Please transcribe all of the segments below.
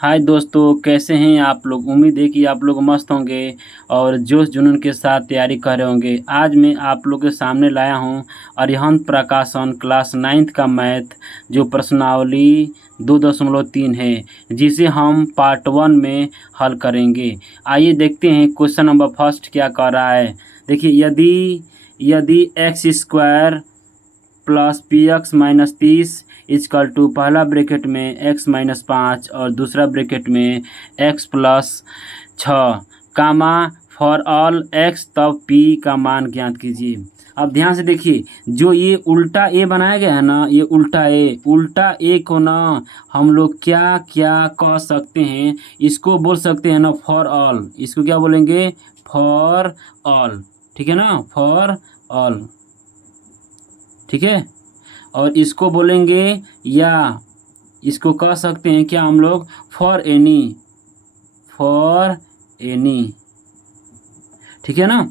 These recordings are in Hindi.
हाय दोस्तों, कैसे हैं आप लोग। उम्मीद है कि आप लोग मस्त होंगे और जोश जुनून के साथ तैयारी कर रहे होंगे। आज मैं आप लोग के सामने लाया हूं अरिहंत प्रकाशन क्लास 9th का मैथ, जो प्रश्नावली 2.3 है, जिसे हम पार्ट 1 में हल करेंगे। आइए देखते हैं क्वेश्चन नंबर फर्स्ट क्या कर रहा है। देखिए, यदि यदि x square plus p x minus 30 equal two पहला ब्रैकेट में एक्स माइनस 5 और दूसरा ब्रैकेट में x plus 6 comma for all x, तब पी का मान ज्ञात कीजिए। अब ध्यान से देखिए, जो ये उल्टा ए बनाया गया है ना, ये उल्टा ए को ना हम लोग क्या क्या कह सकते हैं, इसको बोल सकते हैं ना फॉर ऑल। इसको क्या बोलेंगे? For all. ठीक है ना, फॉर ऑल। ठीक है। और इसको बोलेंगे, या इसको कह सकते हैं क्या हम लोग? For any. For any. ठीक है ना।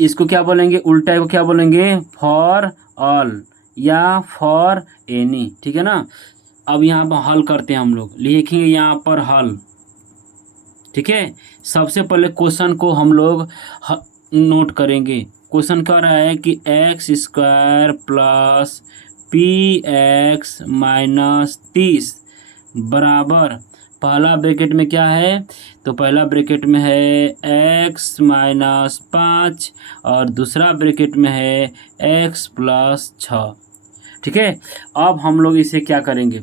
इसको क्या बोलेंगे? उल्टा को क्या बोलेंगे? फॉर ऑल या फॉर एनी। ठीक है ना। अब यहाँ पर हल करते हैं, हम लोग लिखेंगे यहाँ पर हल। ठीक है। सबसे पहले क्वेश्चन को हम लोग नोट करेंगे। क्वेश्चन कह रहा है कि x square plus p x minus 30 बराबर, पहला ब्रैकेट में क्या है? तो पहला ब्रैकेट में है एक्स माइनस 5 और दूसरा ब्रैकेट में है एक्स प्लस 6। ठीक है। अब हम लोग इसे क्या करेंगे?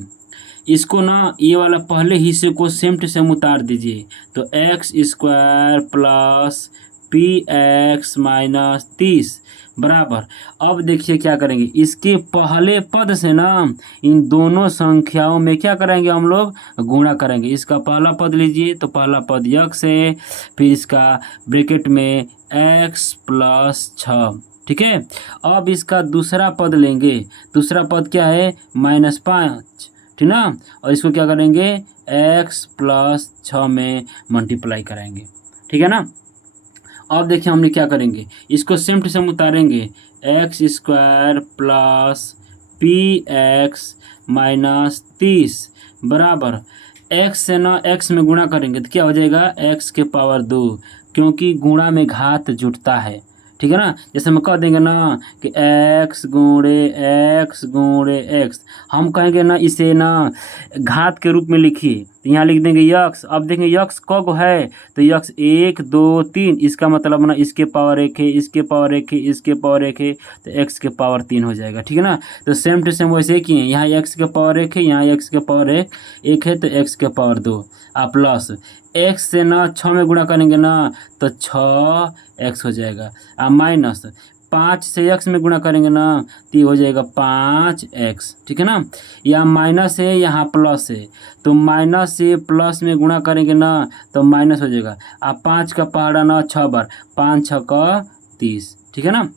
इसको ना, ये वाला पहले हिस्से को सेम टू सेम उतार दीजिए। तो x square plus p x minus 30 बराबर, अब देखिए क्या करेंगे, इसके पहले पद से ना इन दोनों संख्याओं में क्या करेंगे? हम लोग गुणा करेंगे। इसका पहला पद लीजिए, तो पहला पद यक्स है, फिर इसका ब्रैकेट में एक्स प्लस 6। ठीक है। अब इसका दूसरा पद लेंगे। दूसरा पद क्या है? -5। ठीक ना। और इसको क्या करेंगे? एक्स प्लस 6 में मल्टीप्लाई कराएंगे। ठीक है ना। अब देखिए हमने क्या करेंगे, इसको सेम टू सेम उतारेंगे। X square plus p x minus 30 बराबर, एक्स से ना एक्स में गुणा करेंगे तो क्या हो जाएगा? एक्स के पावर 2, क्योंकि गुणा में घात जुटता है। ठीक है ना। जैसे हम कह देंगे ना कि एक्स गुणे एक्स, हम कहेंगे ना इसे ना घात के रूप में लिखिए, तो यहाँ लिख देंगे यक्स। अब देखेंगे यक्स कब है, तो यक्स 1 2 3, इसका मतलब ना इसके पावर 1 है, इसके पावर 1 है, इसके पावर 1 है, तो एक्स के पावर 3 हो जाएगा। ठीक है ना। तो सेम टू सेम वैसे ही किए, यहाँ एक्स के पावर 1 है, यहाँ एक्स के पावर 1 है, तो एक्स के पावर 2 प्लस एक्स से ना 6 में गुणा करेंगे ना, तो 6x हो जाएगा। माइनस 5 से एक्स में गुणा करेंगे ना, तो ये हो जाएगा 5x। ठीक है ना। यहाँ माइनस है, यहाँ प्लस है, तो माइनस से प्लस में गुणा करेंगे ना, तो माइनस हो जाएगा। 5 का पहाड़ा ना 6 बार, 5 6 का 30। ठीक है ना।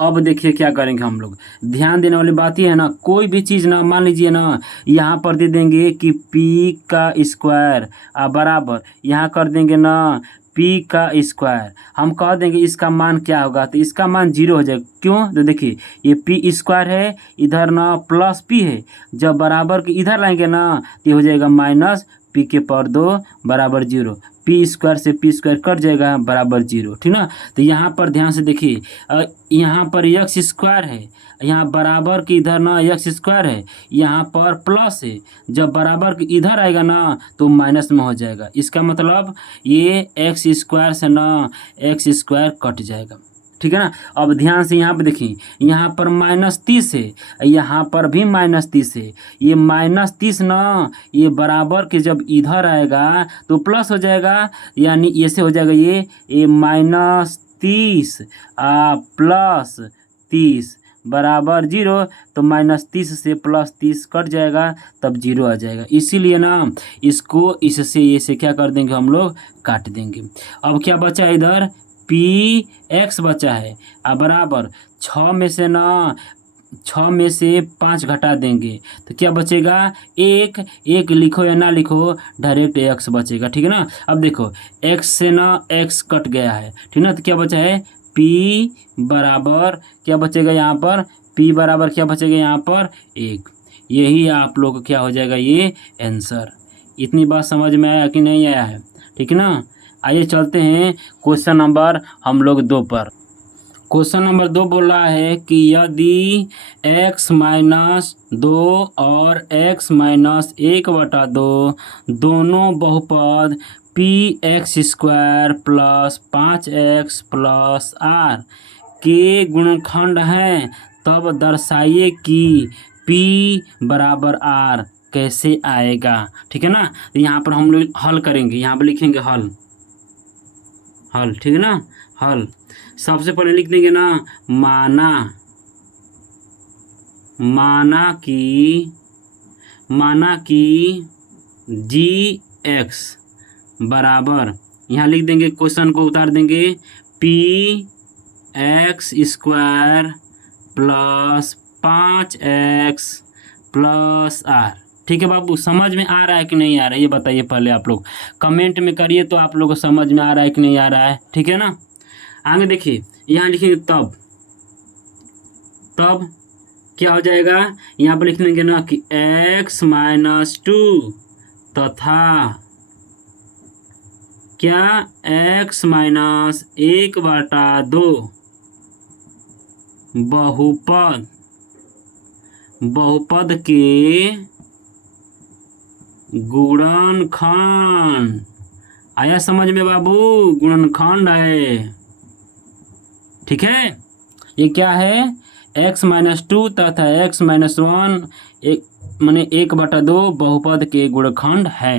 अब देखिए क्या करेंगे हम लोग, ध्यान देने वाली बात ये है ना, कोई भी चीज़ ना, मान लीजिए ना यहाँ पर दे देंगे कि p का स्क्वायर बराबर, यहाँ कर देंगे ना p का स्क्वायर, हम कह देंगे इसका मान क्या होगा, तो इसका मान 0 हो जाएगा। क्यों? तो देखिए ये p स्क्वायर है, इधर ना प्लस p है, जब बराबर के इधर लाएंगे ना तो ये हो जाएगा माइनस p के पावर 2 बराबर 0। पी स्क्वायर से पी स्क्वायर कट जाएगा बराबर 0। ठीक ना। तो यहाँ पर ध्यान से देखिए, यहाँ पर एक्स स्क्वायर है, यहाँ बराबर के इधर ना एक्स स्क्वायर है, यहाँ पर प्लस है, जब बराबर के इधर आएगा ना तो माइनस में हो जाएगा। इसका मतलब ये एक्स स्क्वायर से ना एक्स स्क्वायर कट जाएगा। ठीक है ना। अब ध्यान से यहाँ पर देखिए, यहाँ पर -30 है, यहाँ पर भी -30 है। ये -30 ना ये बराबर के जब इधर आएगा तो प्लस हो जाएगा, यानी ऐसे हो जाएगा ये -30 प्लस 30 बराबर 0। तो -30 से +30 कट जाएगा, तब 0 आ जाएगा। इसीलिए ना इसको इससे ऐसे क्या कर देंगे, हम लोग काट देंगे। अब क्या बचा है इधर? पी एक्स बचा है बराबर 6 में से ना 6 में से 5 घटा देंगे तो क्या बचेगा? एक लिखो या ना लिखो, डायरेक्ट एक्स बचेगा। ठीक है ना। अब देखो एक्स से ना एक्स कट गया है, ठीक ना, तो क्या बचा है? पी बराबर क्या बचेगा यहाँ पर? पी बराबर क्या बचेगा यहाँ पर? 1। यही आप लोग को क्या हो जाएगा, ये आंसर। इतनी बात समझ में आया कि नहीं आया है? ठीक है ना। आइए चलते हैं क्वेश्चन नंबर हम लोग 2 पर। क्वेश्चन नंबर 2 बोल रहा है कि यदि x माइनस 2 और x माइनस 1/2 दोनों बहुपद p x square plus 5x plus r के गुणनखंड हैं, तब दर्शाइए कि p बराबर r कैसे आएगा। ठीक है ना। तो यहाँ पर हम लोग हल करेंगे, यहाँ पर लिखेंगे हल, ठीक है ना। हल सबसे पहले लिख देंगे ना, माना कि जी एक्स बराबर, यहाँ लिख देंगे, क्वेश्चन को उतार देंगे, p x square plus 5x plus r. ठीक है बाबू, समझ में आ रहा है कि नहीं आ रहा है ये बताइए पहले आप लोग, कमेंट में करिए तो आप लोग को समझ में आ रहा है कि नहीं आ रहा है। ठीक है ना। आगे देखिए, यहाँ लिखेंगे तब क्या हो जाएगा, यहाँ पर लिख देंगे ना कि x माइनस 2 तथा क्या x माइनस 1/2 बहुपद के गुणनखंड। आया समझ में बाबू, गुणनखंड है। ठीक है, ये क्या है, x माइनस 2 तथा x माइनस 1 माने 1/2 बहुपद के गुणनखंड है।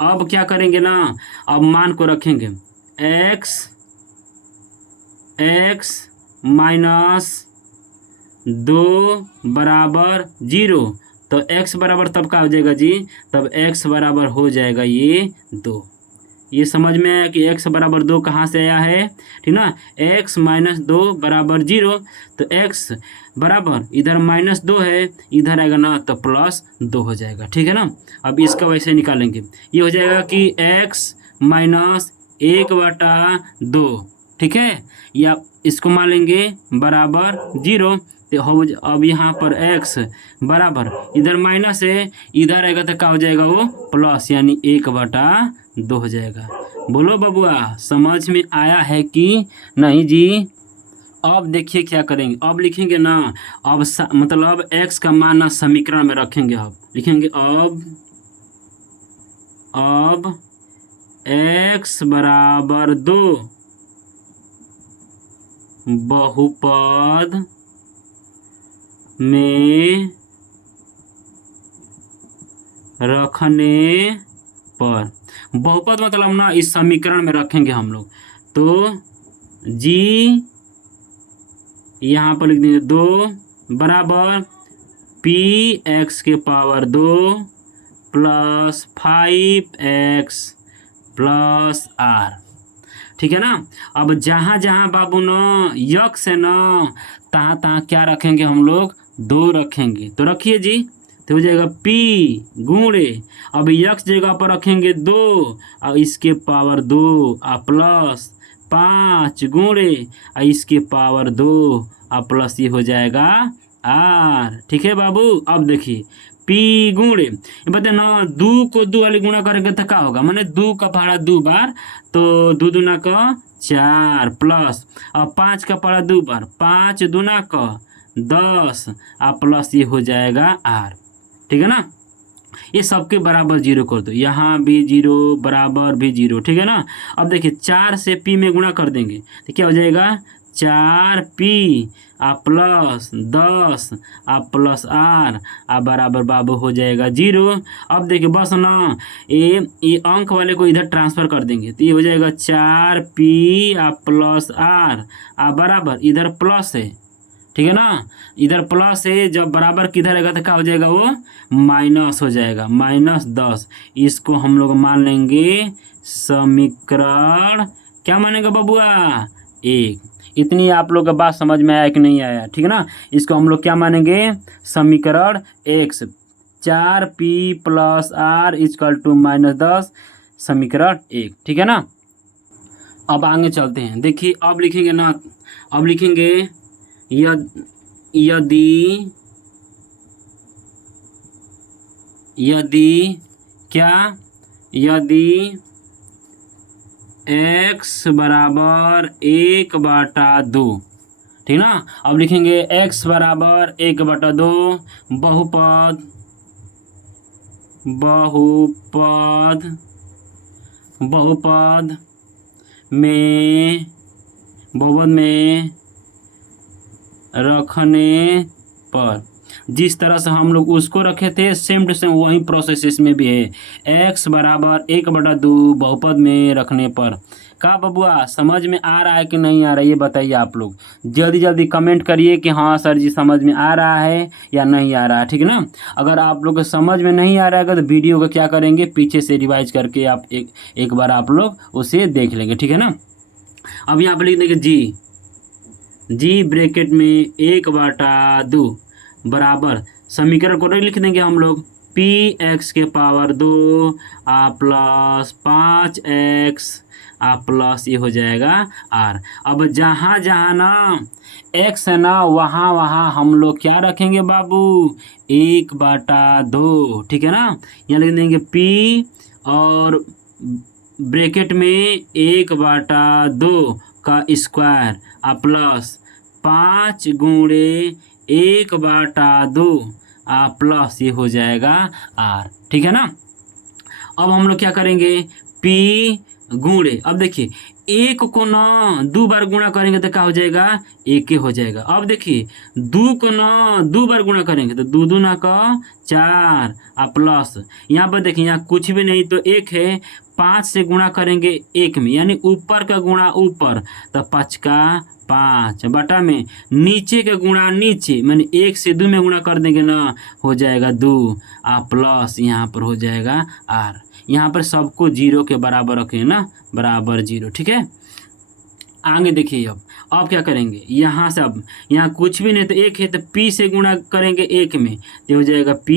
अब क्या करेंगे ना, अब मान को रखेंगे, x माइनस 2 बराबर 0, तो x बराबर तब का हो जाएगा जी, तब x बराबर हो जाएगा ये 2। ये समझ में आया कि x बराबर 2 कहाँ से आया है। ठीक ना, x माइनस 2 बराबर 0, तो x बराबर इधर माइनस 2 है, इधर आएगा ना तो प्लस 2 हो जाएगा। ठीक है ना। अब इसका वैसे निकालेंगे, ये हो जाएगा कि x माइनस 1/2। ठीक है, या इसको मान लेंगे बराबर 0, तो हो अब यहाँ पर x बराबर इधर माइनस है, इधर आएगा तो क्या हो जाएगा वो प्लस, यानी 1/2 हो जाएगा। बोलो बबुआ, समझ में आया है कि नहीं जी। अब देखिए क्या करेंगे, अब लिखेंगे ना, अब मतलब x का मान ना समीकरण में रखेंगे। अब लिखेंगे अब x बराबर 2 बहुपद में रखने पर, बहुपद मतलब ना इस समीकरण में रखेंगे हम लोग, तो g यहाँ पर लिख देंगे 2 बराबर px के power 2 plus 5x plus r। ठीक है ना। अब जहाँ जहाँ बाबू न यक्स है न, तहाँ क्या रखेंगे हम लोग, 2 रखेंगे। तो रखिए जी, तो हो जाएगा p गुणे, अब यक्स जगह पर रखेंगे 2 और इसके पावर 2 और प्लस 5 गुणे और इसके पावर 2 और प्लस ये हो जाएगा r। ठीक है बाबू। अब देखिए p गुणे, ये बताए ना, 2 को 2 वाली गुणा करेंगे तो क्या होगा, माने 2 का पहाड़ा 2 बार, तो 2 दूना का 4 प्लस, और 5 का पहाड़ा 2 बार, 5 दूना का 10 और प्लस ये हो जाएगा r। ठीक है ना। ये सबके बराबर 0 कर दो, यहाँ भी 0 बराबर भी 0। ठीक है ना। अब देखिए 4 से p में गुणा कर देंगे तो क्या हो जाएगा, 4p आ प्लस 10 आ प्लस r आ बराबर बाबू हो जाएगा 0। अब देखिए बस ना, ये अंक वाले को इधर ट्रांसफर कर देंगे तो ये हो जाएगा 4p आ प्लस r आ बराबर इधर प्लस है। ठीक है ना, इधर प्लस है, जब बराबर किधर आएगा तो क्या हो जाएगा, वो माइनस हो जाएगा, -10। इसको हम लोग मान लेंगे समीकरण, क्या मानेंगे बबुआ, 1। इतनी आप लोग का बात समझ में आया कि नहीं आया। ठीक है ना, इसको हम लोग क्या मानेंगे, समीकरण 1। 4p plus r equal to -10, समीकरण 1। ठीक है ना। अब आगे चलते हैं, देखिए अब लिखेंगे ना, अब लिखेंगे यदि क्या, यदि x बराबर 1/2, ठीक ना। अब लिखेंगे x बराबर 1/2 बहुपद बहुपद बहुपद में बहुपद में रखने पर, जिस तरह से हम लोग उसको रखे थे सेम टू सेम वही प्रोसेस इसमें भी है। x बराबर 1/2 बहुपद में रखने पर। का बबुआ समझ में आ रहा है कि नहीं आ रहा है, ये बताइए आप लोग। जल्दी जल्दी कमेंट करिए कि हाँ सर जी समझ में आ रहा है या नहीं आ रहा है, ठीक है ना। अगर आप लोग को समझ में नहीं आ रहा है तो वीडियो को क्या करेंगे, पीछे से रिवाइज करके आप एक बार आप लोग उसे देख लेंगे, ठीक है ना। अब यहाँ पर लिख देंगे जी ब्रैकेट में 1/2 बराबर, समीकरण को लिख देंगे हम लोग, px² प्लस 5x प्लस ये हो जाएगा r। अब जहाँ जहाँ ना x है ना वहाँ वहाँ हम लोग क्या रखेंगे बाबू, 1/2, ठीक है ना। यहाँ लिख देंगे p और ब्रैकेट में 1/2 का स्क्वायर प्लस 5 गुणे 1/2 प्लस ये हो जाएगा r, ठीक है ना। अब हम लोग क्या करेंगे, p गुणे, अब देखिए एक को ना 2 बार गुणा करेंगे तो क्या हो जाएगा, 1 हो जाएगा। अब देखिए 2 को ना 2 बार गुणा करेंगे तो 2 दूना का 4 प्लस, यहाँ पर देखिए यहाँ कुछ भी नहीं तो 1 है, 5 से गुणा करेंगे 1 में, यानी ऊपर का गुणा ऊपर तो 5 का 5 बटा में नीचे का गुणा नीचे, मैंने 1 से 2 में गुणा कर देंगे ना हो जाएगा 2 प्लस यहाँ पर हो जाएगा r। यहाँ पर सबको 0 के बराबर रखें ना, बराबर 0, ठीक है। आगे देखिए अब क्या करेंगे, यहाँ से अब यहाँ कुछ भी नहीं तो 1 है तो p से गुणा करेंगे 1 में तो हो जाएगा p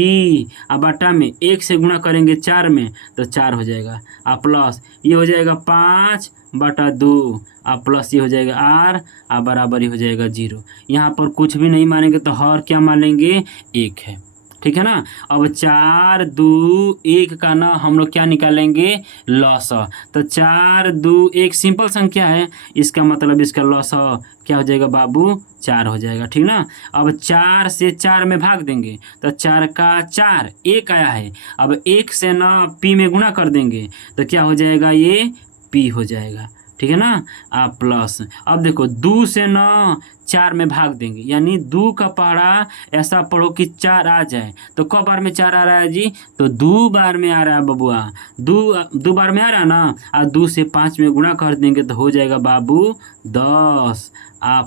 बटा में 1 से गुणा करेंगे 4 में तो 4 हो जाएगा प्लस ये हो जाएगा 5/2 प्लस ये हो जाएगा r बराबर ही हो जाएगा 0। यहाँ पर कुछ भी नहीं मानेंगे तो हर क्या मानेंगे, 1 है, ठीक है ना। अब 4 2 1 का ना हम लोग क्या निकालेंगे, लॉसा, तो 4 2 1 सिंपल संख्या है, इसका मतलब इसका लॉसा क्या हो जाएगा बाबू, 4 हो जाएगा, ठीक ना। अब 4 से 4 में भाग देंगे तो 4 का 4 1 आया है, अब 1 से ना p में गुणा कर देंगे तो क्या हो जाएगा, ये p हो जाएगा, ठीक है ना। प्लस अब देखो 2 से ना 4 में भाग देंगे, यानी 2 का पहाड़ा ऐसा पढ़ो कि 4 आ जाए, तो कब बार में 4 आ रहा है जी, तो 2 बार में आ रहा है बबुआ, 2 बार में आ रहा है ना। 2 से 5 में गुणा कर देंगे तो हो जाएगा बाबू 10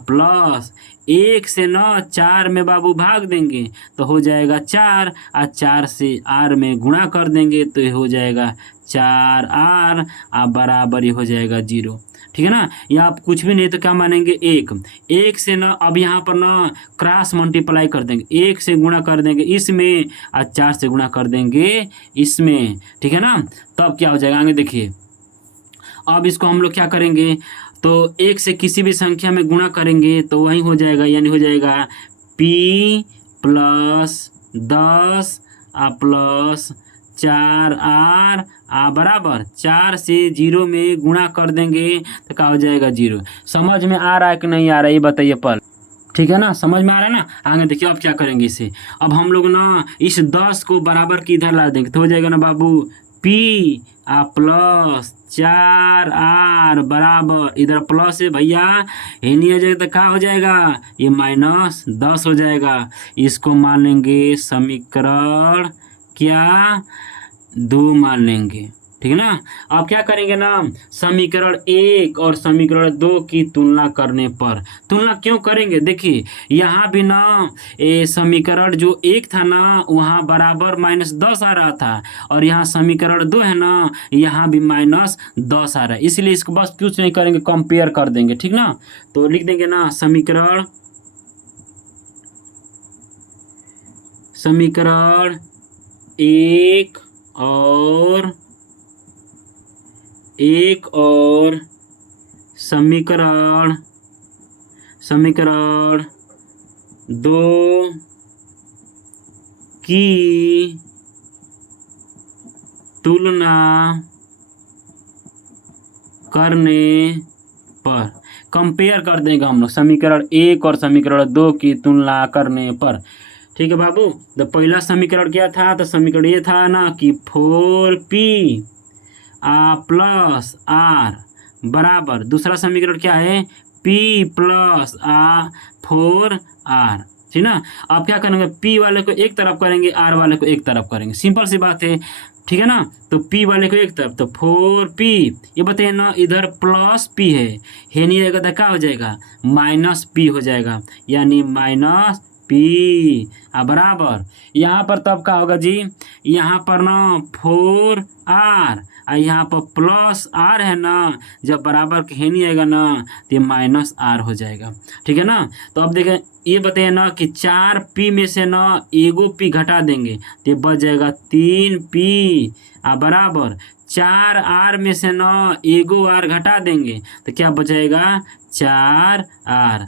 प्लस 1 से ना 4 में बाबू भाग देंगे तो हो जाएगा 4 4 से r में गुणा कर देंगे तो ये हो जाएगा 4r बराबर ही हो जाएगा 0, ठीक है ना। यहाँ आप कुछ भी नहीं तो क्या मानेंगे, 1 से ना अब यहाँ पर ना क्रॉस मल्टीप्लाई कर देंगे, 1 से गुणा कर देंगे इसमें 4 से गुणा कर देंगे इसमें, ठीक है ना। तब क्या हो जाएगा, आगे देखिए। अब इसको हम लोग क्या करेंगे, तो 1 से किसी भी संख्या में गुणा करेंगे तो वही हो जाएगा, यानी हो जाएगा p प्लस 10 प्लस 4r बराबर 4 से 0 में गुणा कर देंगे तो क्या हो जाएगा, 0। समझ में आ रहा है कि नहीं आ रहा है, ये बताइए पर, ठीक है ना, समझ में आ रहा है ना। आगे देखिए अब क्या करेंगे इसे, अब हम लोग ना इस 10 को बराबर की इधर ला देंगे तो हो जाएगा ना बाबू p प्लस 4r बराबर, इधर प्लस है भैया, ये नहीं आ जाएगा तो क्या हो जाएगा, ये -10 हो जाएगा। इसको मान लेंगे समीकरण क्या, 2 मान लेंगे, ठीक है ना। अब क्या करेंगे ना, समीकरण 1 और समीकरण 2 की तुलना करने पर, तुलना क्यों करेंगे, देखिए यहाँ भी ना ये समीकरण जो 1 था ना वहाँ बराबर -10 आ रहा था, और यहाँ समीकरण 2 है ना यहाँ भी -10 आ रहा है, इसलिए इसको बस कुछ नहीं करेंगे, कंपेयर कर देंगे, ठीक ना। तो लिख देंगे ना समीकरण 1 और समीकरण 2 की तुलना करने पर, कंपेयर कर देंगे हम लोग समीकरण 1 और समीकरण 2 की तुलना करने पर। ठीक है बाबू, तो पहला समीकरण क्या था, तो समीकरण ये था ना कि 4p प्लस आर बराबर, दूसरा समीकरण क्या है, p प्लस 4r, ठीक ना। अब क्या करेंगे, p वाले को एक तरफ करेंगे, r वाले को एक तरफ करेंगे, सिंपल सी बात है, ठीक है ना। तो p वाले को एक तरफ, तो 4p, ये बताइए ना, इधर प्लस p है नहीं आएगा तो क्या हो जाएगा, माइनस p हो जाएगा, यानी माइनस p बराबर, यहाँ पर तब क्या होगा जी, यहाँ पर ना 4r और यहाँ पर प्लस r है ना, जब बराबर के है नहीं आएगा ना तो ये माइनस r हो जाएगा, ठीक है ना। तो अब देखें, ये बताइए ना कि 4p में से ना एगो p घटा देंगे तो ये बच जाएगा 3p बराबर 4r में से ना एगो r घटा देंगे तो क्या बचेगा 4r,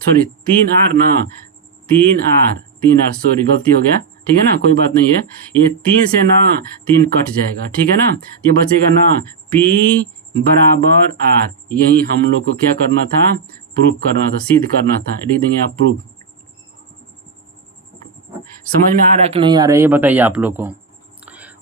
सॉरी 3r ना, 3r सॉरी गलती हो गया, ठीक है ना, कोई बात नहीं है, ये 3 से ना 3 कट जाएगा, ठीक है ना, ये बचेगा ना p बराबर r, यही हम लोग को क्या करना था, प्रूफ करना था, सिद्ध करना था, लिख देंगे आप प्रूफ। समझ में आ रहा है कि नहीं आ रहा है, ये बताइए आप लोग को।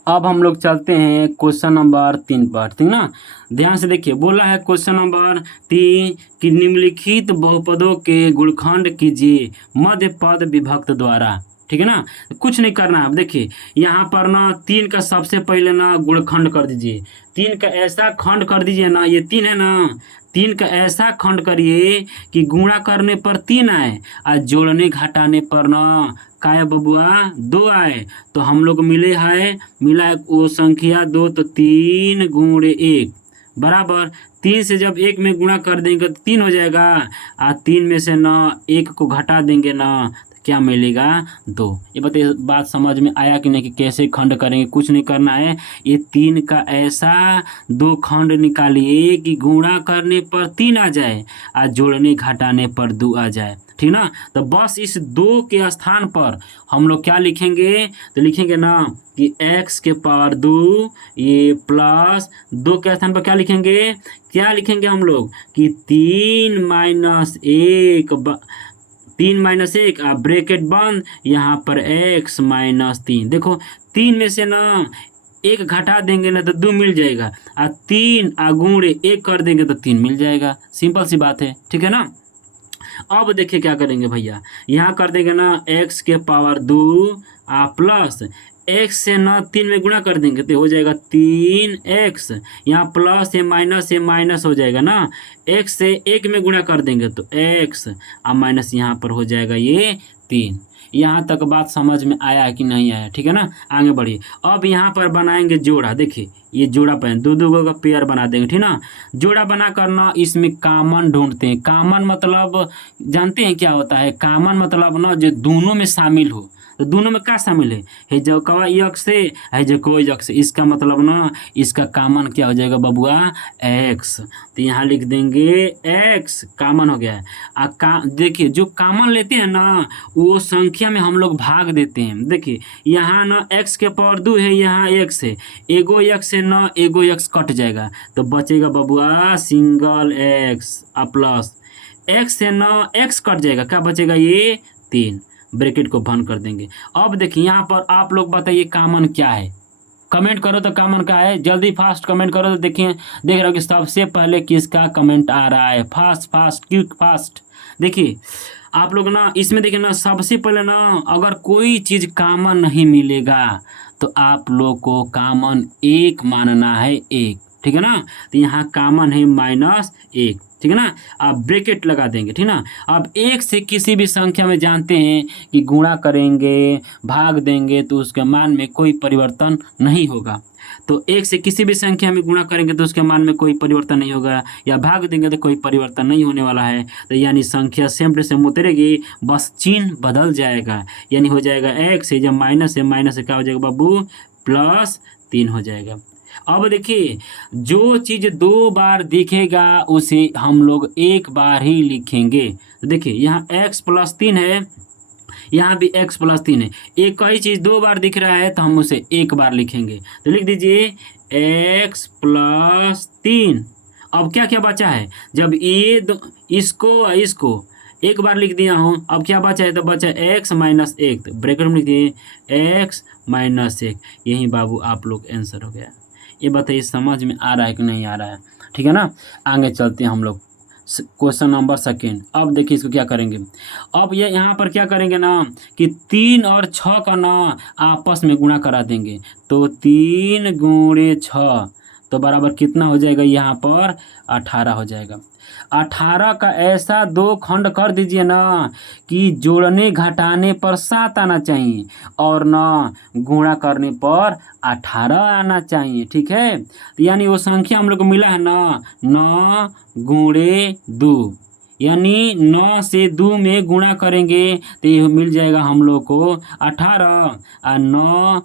अब हम लोग चलते हैं क्वेश्चन नंबर 3 पर, ठीक ना, ध्यान से देखिए, बोला है क्वेश्चन नंबर 3 कि निम्नलिखित बहुपदों के गुणखंड कीजिए मध्य पद विभक्त द्वारा, ठीक है ना। कुछ नहीं करना है, अब देखिए यहाँ पर ना 3 का सबसे पहले ना गुणखंड कर दीजिए, 3 का ऐसा खंड कर दीजिए ना, ये 3 है ना, 3 का ऐसा खंड करिए कि गुणा करने पर 3 आए और जोड़ने घटाने पर ना का है बबुआ 2 आए, तो हम लोग मिला है वो संख्या 2, तो 3 गुणे 1 बराबर 3 से जब 1 में गुणा कर देंगे तो 3 हो जाएगा, और 3 में से ना 1 को घटा देंगे ना तो क्या मिलेगा 2। ये बताइए बात समझ में आया कि नहीं, कि कैसे खंड करेंगे, कुछ नहीं करना है, ये 3 का ऐसा 2 खंड निकालिए कि गुणा करने पर 3 आ जाए और जोड़ने घटाने पर 2 आ जाए, ठीक ना। तो बस इस 2 के स्थान पर हम लोग क्या लिखेंगे, तो लिखेंगे ना कि x के पावर 2 ये प्लस 2 के स्थान पर क्या लिखेंगे हम लोग कि 3 माइनस 1 ब्रैकेट बंद, यहाँ पर x माइनस 3, देखो 3 में से ना 1 घटा देंगे ना तो 2 मिल जाएगा, और 3 गुणे 1 कर देंगे तो 3 मिल जाएगा, सिंपल सी बात है, ठीक है ना। अब देखिए क्या करेंगे भैया, यहाँ कर देंगे ना x के पावर 2 प्लस x से ना 3 में गुणा कर देंगे तो हो जाएगा 3x, यहाँ प्लस है माइनस हो जाएगा ना, x से 1 में गुणा कर देंगे तो x माइनस यहाँ पर हो जाएगा ये 3। यहाँ तक बात समझ में आया कि नहीं आया, ठीक है ना, आगे बढ़िए। अब यहाँ पर बनाएंगे जोड़ा, देखिए ये जोड़ा पहन 2 का पेयर बना देंगे, ठीक ना। जोड़ा बना करना, इसमें कॉमन ढूंढते हैं, कॉमन मतलब जानते हैं क्या होता है, कॉमन मतलब ना जो दोनों में शामिल हो, तो दोनों में क्या शामिल है जो कवा यक्स से है जो कोई यक्स, इसका मतलब ना इसका कॉमन क्या हो जाएगा बबुआ x, तो यहाँ लिख देंगे x कॉमन हो गया है। देखिए जो कॉमन लेते हैं ना वो संख्या में हम लोग भाग देते हैं, देखिए यहाँ ना x के पावर 2 है, यहाँ x है, एगो x से ना एगो x कट जाएगा तो बचेगा बबुआ सिंगल x प्लस x से ना x कट जाएगा, क्या बचेगा ये 3, ब्रैकेट को बंद कर देंगे। अब देखिए यहाँ पर आप लोग बताइए कॉमन क्या है, कमेंट करो तो कॉमन क्या है, जल्दी फास्ट कमेंट करो। तो देखिए देख रहे हो कि सबसे पहले किसका कमेंट आ रहा है, फास्ट क्विक फास्ट। देखिए आप लोग ना इसमें देखिए ना सबसे पहले ना अगर कोई चीज़ कॉमन नहीं मिलेगा तो आप लोग को कॉमन 1 मानना है, 1, ठीक है ना। तो यहाँ कॉमन है -1, ठीक है ना, आप ब्रैकेट लगा देंगे, ठीक ना। अब 1 से किसी भी संख्या में जानते हैं कि गुणा करेंगे भाग देंगे तो उसके मान में कोई परिवर्तन नहीं होगा, तो 1 से किसी भी संख्या में गुणा करेंगे तो उसके मान में कोई परिवर्तन नहीं होगा, या भाग देंगे तो कोई परिवर्तन नहीं होने वाला है, तो यानी संख्या सेम टू सेम उतरेगी, बस चिन्ह बदल जाएगा, यानी हो जाएगा x है जब माइनस है क्या हो जाएगा बाबू +3 हो जाएगा। अब देखिए जो चीज़ 2 बार दिखेगा उसे हम लोग 1 बार ही लिखेंगे, तो देखिए यहाँ x +3 है, यहाँ भी x+3 है। एक ही चीज़ 2 बार दिख रहा है तो हम उसे 1 बार लिखेंगे। तो लिख दीजिए x+3। अब क्या क्या बचा है, जब ये इसको 1 बार लिख दिया हूँ, अब क्या बचा है, तो बचा x-1, तो ब्रैकेट में लिख दिए x-1। यही बाबू आप लोग आंसर हो गया। ये बताइए समझ में आ रहा है कि नहीं आ रहा है, ठीक है ना। आगे चलते हैं हम लोग क्वेश्चन नंबर 2। अब देखिए इसको क्या करेंगे। अब ये यहाँ पर क्या करेंगे ना कि 3 और 6 का ना आपस में गुणा करा देंगे। तो 3 गुणे 6 तो बराबर कितना हो जाएगा, यहाँ पर 18 हो जाएगा। 18 का ऐसा 2 खंड कर दीजिए ना कि जोड़ने घटाने पर 7 आना चाहिए और ना गुणा करने पर 18 आना चाहिए, ठीक है। तो यानी वो संख्या हम लोग को मिला है ना 9 गुणे 2, यानी 9 से 2 में गुणा करेंगे तो ये मिल जाएगा हम लोग को 18 और 9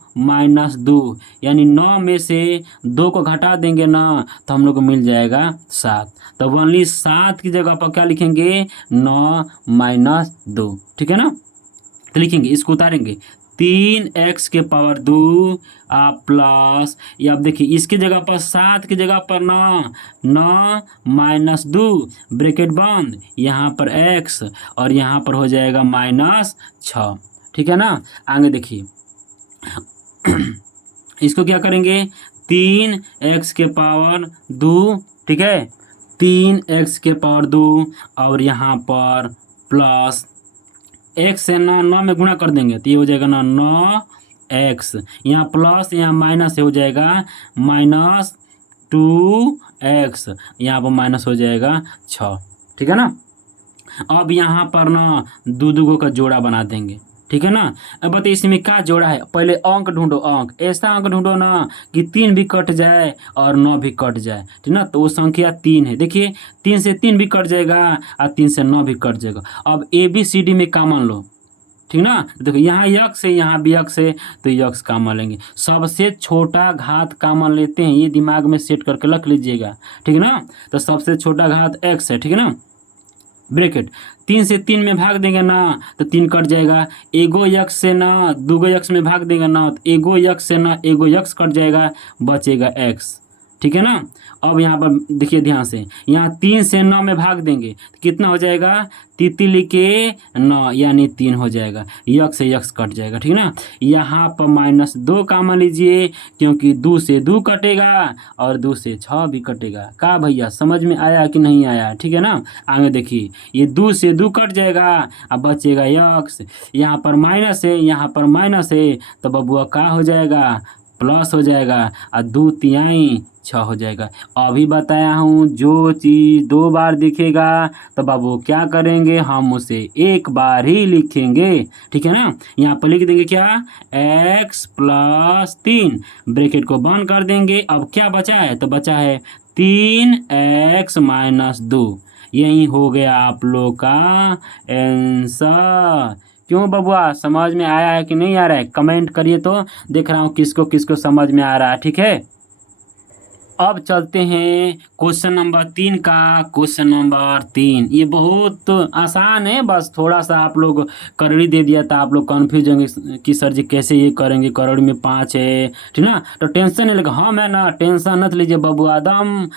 - 2, यानी 9 में से 2 को घटा देंगे ना तो हम लोग को मिल जाएगा 7। तो ओनली 7 की जगह पर क्या लिखेंगे, 9 - 2, ठीक है ना। तो लिखेंगे, इसको उतारेंगे 3x² प्लस, ये अब देखिए इसकी जगह पर 7 की जगह पर 9 - 2 ब्रैकेट बंद, यहाँ पर x और यहाँ पर हो जाएगा -6, ठीक है ना। आगे देखिए इसको क्या करेंगे, 3x², ठीक है, 3x² और यहाँ पर प्लस x से ना 9 में गुणा कर देंगे तो ये हो जाएगा ना 9x, यहाँ प्लस यहाँ माइनस हो जाएगा -2x, यहाँ पर माइनस हो जाएगा 6, ठीक है ना। अब यहाँ पर ना 2 का जोड़ा बना देंगे, ठीक है ना। अब बताइए इसमें क्या जोड़ा है, पहले अंक ढूंढो, अंक ऐसा अंक ढूंढो ना कि 3 भी कट जाए और 9 भी कट जाए, ठीक ना। तो वो संख्या 3 है, देखिए 3 से 3 भी कट जाएगा और 3 से 9 भी कट जाएगा। अब ABCD में कॉमन लो, ठीक ना। देखो यहाँ यक्स है, यहाँ भी यक्स है तो यक्स कॉमन लेंगे। सबसे छोटा घात कॉमन लेते हैं, ये दिमाग में सेट करके रख लीजिएगा, ठीक है ना। तो सबसे छोटा घात x है, ठीक है ना। ब्रैकेट 3 से 3 में भाग देंगे ना तो 3 कट जाएगा, एगो यक्स से ना 2 यक्स में भाग देंगे ना तो एगो यक्स से ना एगो यक्स कट जाएगा, बचेगा x, ठीक है ना। अब यहाँ पर देखिए ध्यान से, यहाँ 3 से 9 में भाग देंगे तो कितना हो जाएगा, तितली के 9 यानी 3 हो जाएगा, यक्स से यक्स कट जाएगा, ठीक ना। यहाँ पर -2 कॉमन लीजिए क्योंकि 2 से 2 कटेगा और 2 से 6 भी कटेगा। का भैया समझ में आया कि नहीं आया, ठीक है ना। आगे देखिए ये 2 से 2 कट जाएगा, अब बचेगा यक्स, यहाँ पर माइनस है, यहाँ पर माइनस है तो बबुआ का हो जाएगा, प्लस हो जाएगा और 2 तिहाई 6 हो जाएगा। अभी बताया हूँ जो चीज़ 2 बार दिखेगा तो बाबू क्या करेंगे, हम उसे 1 बार ही लिखेंगे, ठीक है ना। यहाँ पर लिख देंगे क्या, x+3 ब्रैकेट को बंद कर देंगे। अब क्या बचा है, तो बचा है 3x - 2, यही हो गया आप लोग का आंसर। क्यों बबुआ समझ में आया है कि नहीं आ रहा है, कमेंट करिए तो देख रहा हूँ किसको किसको समझ में आ रहा है, ठीक है। अब चलते हैं क्वेश्चन नंबर 3 का। क्वेश्चन नंबर 3 ये बहुत आसान है, बस थोड़ा सा आप लोग करड़ी दे दिया था, आप लोग कन्फ्यूज होंगे कि सर जी कैसे ये करेंगे, करड़ी में 5 है, ठीक ना। तो टेंशन नहीं लेगा, हाँ मैं ना टेंशन मत लीजिए बबू, एकदम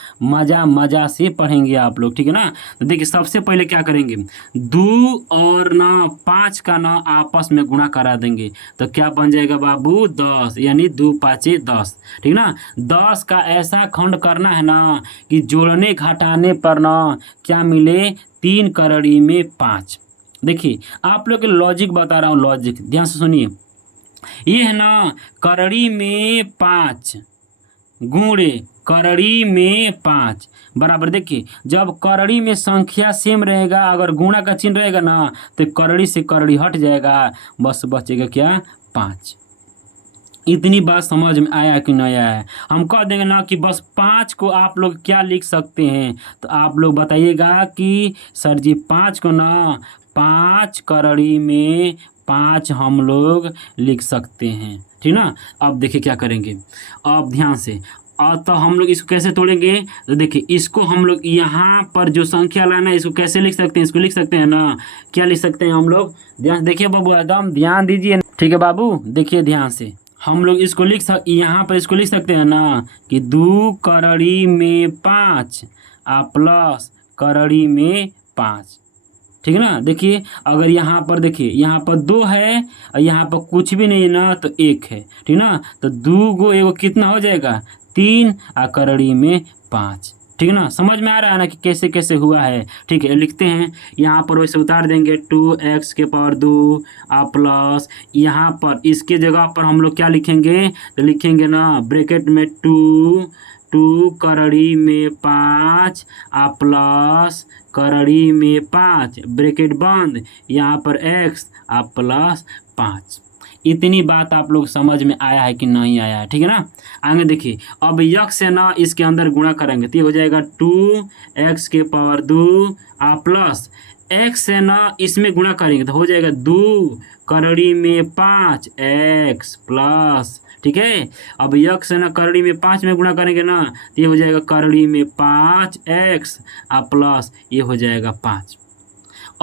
मज़ा से पढ़ेंगे आप लोग, ठीक है ना। तो देखिए सबसे पहले क्या करेंगे, 2 और ना 5 का ना आपस में गुणा करा देंगे तो क्या बन जाएगा बाबू, 10, यानी 2 × 5 = 10, ठीक ना। 10 का ऐसा खंड करना है ना कि जोड़ने घटाने पर ना क्या मिले, 3 करड़ी में 5। देखिए आप लोग के लॉजिक बता रहा हूँ, लॉजिक ध्यान से सुनिए। ये है ना करड़ी में 5 गुणे करड़ी में 5 बराबर, देखिए जब करड़ी में संख्या सेम रहेगा, अगर गुणा का चिन्ह रहेगा ना तो करड़ी से करड़ी हट जाएगा, बस बचेगा क्या, 5। इतनी बात समझ में आया कि नहीं आया है। हम कह देंगे ना कि बस 5 को आप लोग क्या लिख सकते हैं, तो आप लोग बताइएगा कि सर जी 5 को ना 5 करड़ी में 5 हम लोग लिख सकते हैं, ठीक ना। अब देखिए क्या करेंगे, अब ध्यान से। तो हम लोग इसको कैसे तोड़ेंगे, तो देखिए इसको हम लोग यहाँ पर जो संख्या लाना है इसको कैसे लिख सकते हैं, इसको लिख सकते हैं ना, क्या लिख सकते हैं हम लोग, ध्यान देखिए बाबू, एकदम ध्यान दीजिए, ठीक है बाबू, देखिए ध्यान से। हम लोग इसको यहाँ पर इसको लिख सकते हैं ना कि 2 करड़ी में 5 प्लस करड़ी में 5, ठीक है ना। देखिए अगर यहाँ पर देखिए यहाँ पर 2 है और यहाँ पर कुछ भी नहीं है ना तो 1 है, ठीक ना। तो 2 गो एगो कितना हो जाएगा 3 करड़ी में 5, ठीक है ना। समझ में आ रहा है ना कि कैसे कैसे हुआ है, ठीक है। लिखते हैं यहाँ पर वैसे उतार देंगे 2x के पावर 2 प्लस यहाँ पर इसके जगह पर हम लोग क्या लिखेंगे, तो लिखेंगे ना ब्रैकेट में 2 करड़ी में 5 प्लस करड़ी में 5 ब्रैकेट बंद, यहाँ पर x प्लस 5। इतनी बात आप लोग समझ में आया है कि नहीं आया है, ठीक है ना। आगे देखिए, अब यक्स से ना इसके अंदर गुणा करेंगे तो ये हो जाएगा 2x के पावर 2 प्लस x से ना इसमें गुणा करेंगे तो हो जाएगा 2 करड़ी में 5 x प्लस, ठीक है। अब यक्स से ना करड़ी में 5 में गुणा करेंगे ना तो ये हो जाएगा करड़ी में 5x प्लस ये हो जाएगा 5।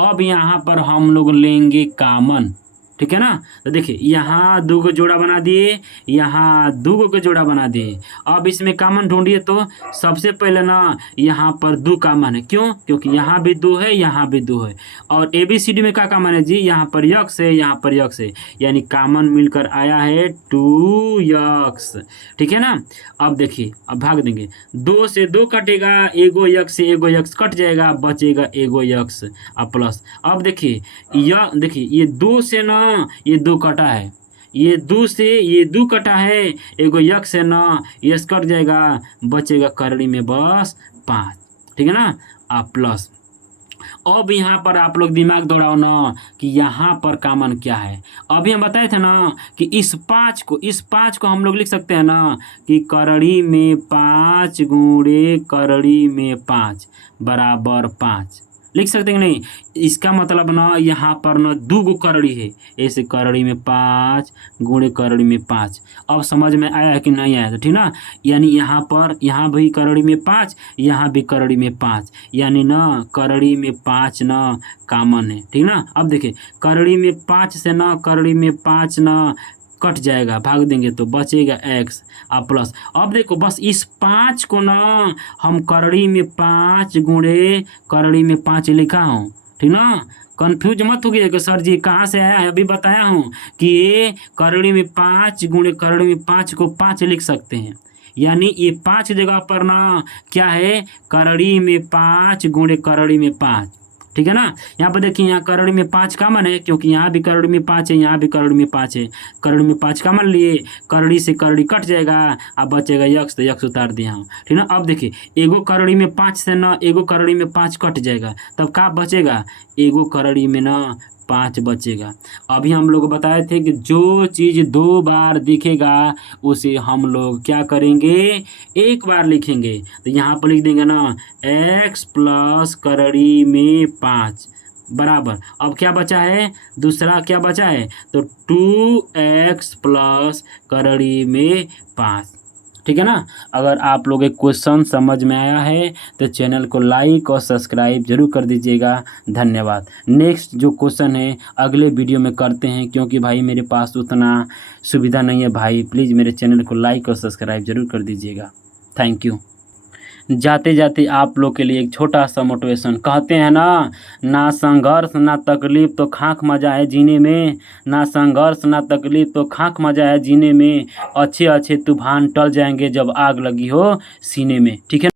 अब यहाँ पर हम लोग लेंगे कामन, ठीक है ना। तो देखिए यहाँ 2 को जोड़ा बना दिए, यहाँ 2 को जोड़ा बना दिए। अब इसमें कामन ढूंढिए तो सबसे पहले ना यहाँ पर 2 कामन है, क्यों, क्योंकि यहाँ भी 2 है, यहाँ भी 2 है। और ABCD में क्या कामन है जी, यहाँ पर यक्स है, यहाँ पर यक्स है, यानी कामन मिलकर आया है 2x, ठीक है ना। अब देखिए अब भाग देंगे, 2 से 2 कटेगा, एगो यक्स से एगो यक्स कट जाएगा, बचेगा एगो यक्स प्लस। अब देखिए देखिए ये 2 से ना ये 2 कटा है, ये 2 से ये 2 कटा है, एगो यक्स से ना यस कट जाएगा, बचेगा करड़ी में बस 5, ठीक है ना प्लस। अब यहाँ पर आप लोग दिमाग दौड़ाओ ना कि यहाँ पर कामन क्या है। अभी हम बताए थे ना कि इस 5 को हम लोग लिख सकते हैं ना कि करड़ी में 5 गुणे करड़ी में 5 बराबर 5, लिख सकते हैं कि नहीं। इसका मतलब ना यहाँ पर ना 2 गो करड़ी है, ऐसे करड़ी में 5 गुणे करड़ी में 5। अब समझ में आया कि नहीं आया, तो ठीक ना। यानी यहाँ भी करड़ी में 5, यहाँ भी करड़ी में 5, यानी ना करड़ी में 5 ना कामन है, ठीक ना। अब देखिए करड़ी में 5 से ना करड़ी में 5 ना कट जाएगा, भाग देंगे तो बचेगा x प्लस। अब देखो बस इस 5 को ना हम करड़ी में 5 गुणे करड़ी में 5 लिखा हूँ, ठीक ना। कंफ्यूज मत हो गया कि सर जी कहाँ से आया है, अभी बताया हूँ कि ये करड़ी में 5 गुणे करड़ी में 5 को 5 लिख सकते हैं, यानी ये 5 जगह पर ना क्या है करड़ी में 5 गुणे करड़ी में 5, ठीक है ना। यहाँ पर देखिए यहाँ करड़ी में 5 कामन है, क्योंकि यहाँ भी करड़ी में 5 है, यहाँ भी करड़ी में 5 है, करड़ी में 5 कामन लिए, करड़ी से करड़ी कट जाएगा, अब बचेगा यक्स, तो यक्स उतार दिया हूँ, ठीक ना। अब देखिए एगो करड़ी में 5 से ना एगो करड़ी में 5 कट जाएगा, तब क्या बचेगा, एगो करड़ी में ना 5 बचेगा। अभी हम लोग बताए थे कि जो चीज़ 2 बार दिखेगा उसे हम लोग क्या करेंगे, 1 बार लिखेंगे। तो यहाँ पर लिख देंगे ना x प्लस करड़ी में 5 बराबर, अब क्या बचा है, दूसरा क्या बचा है, तो 2x प्लस करड़ी में 5, ठीक है ना। अगर आप लोग एक क्वेश्चन समझ में आया है तो चैनल को लाइक और सब्सक्राइब जरूर कर दीजिएगा, धन्यवाद। नेक्स्ट जो क्वेश्चन है अगले वीडियो में करते हैं, क्योंकि भाई मेरे पास उतना सुविधा नहीं है भाई, प्लीज़ मेरे चैनल को लाइक और सब्सक्राइब जरूर कर दीजिएगा, थैंक यू। जाते जाते आप लोग के लिए एक छोटा सा मोटिवेशन, कहते हैं ना संघर्ष ना तकलीफ तो खाक मजा है जीने में, ना संघर्ष ना तकलीफ तो खाक मजा है जीने में, अच्छे अच्छे तूफान टल जाएंगे जब आग लगी हो सीने में, ठीक है।